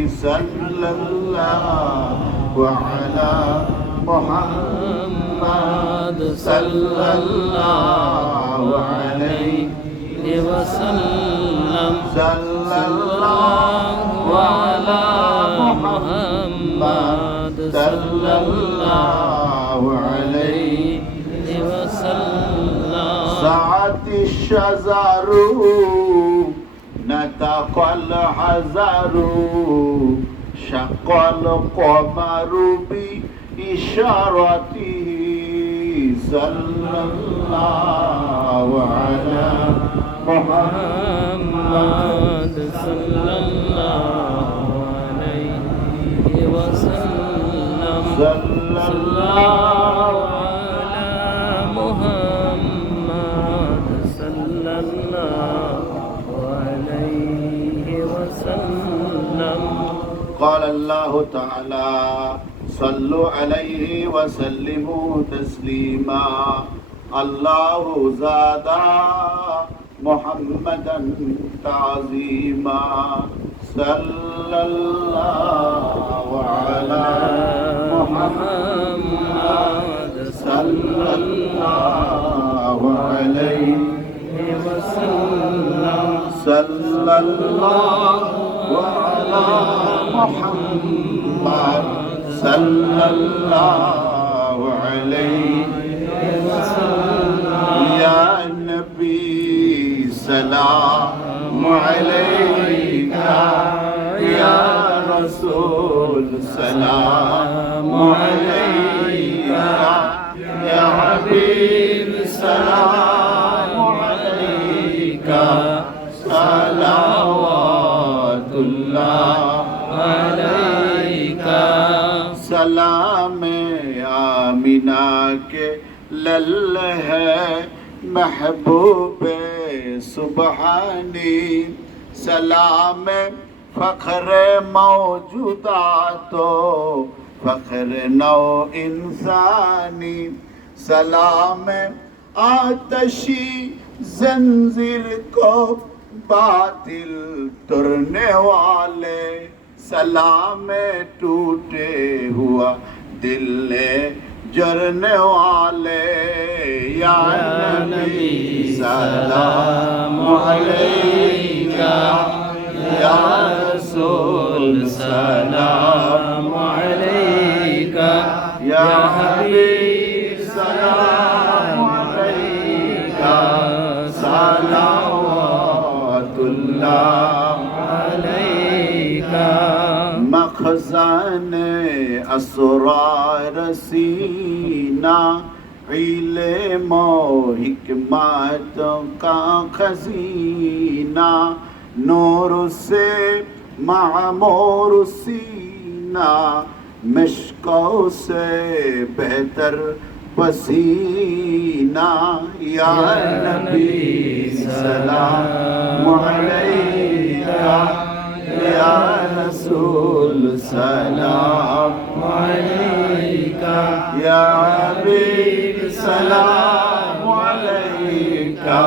صلى الله على محمد صلى الله عليه وسلم صلى الله على محمد صلى الله عليه وسلم سعت الشجر نطق الحجر شق القمر بإشارته صلى الله على محمد صلى الله عليه وسلم صلى الله على محمد صلى الله عليه وسلم قال الله تعالى صلوا عليه وسلموا تسليما الله زاد محمدا تعظيما صلى الله على محمد صلى الله عليه وسلم صلى الله على محمد صلى الله عليه وسلم يا نبي سلام عليك يا رسول سلام عليك يا حبيب سلام عليك صلوات الله عليك سلام आमिना के लल है महबूब सुबहानी सलाम फख्र मौजूदा तो फख्र नौ इंसानी सलाम आतशी जंजीर को बातिल तुरने वाले सलाम टूटे हुआ दिल जरने वाले या नबी सलाम अलैका या रसूल सलाम अलैका या हबीब सलाम अलैका सलावतुल्लाह अलैका मखज़ान असरार सीना इल्म हिकमत का खजीना नूर से मामूर सीना मिश्कों से बेहतर पसीना या नबी सलाम अलैका या रसूल सलाम अलैका या हबीब सलाम अलैका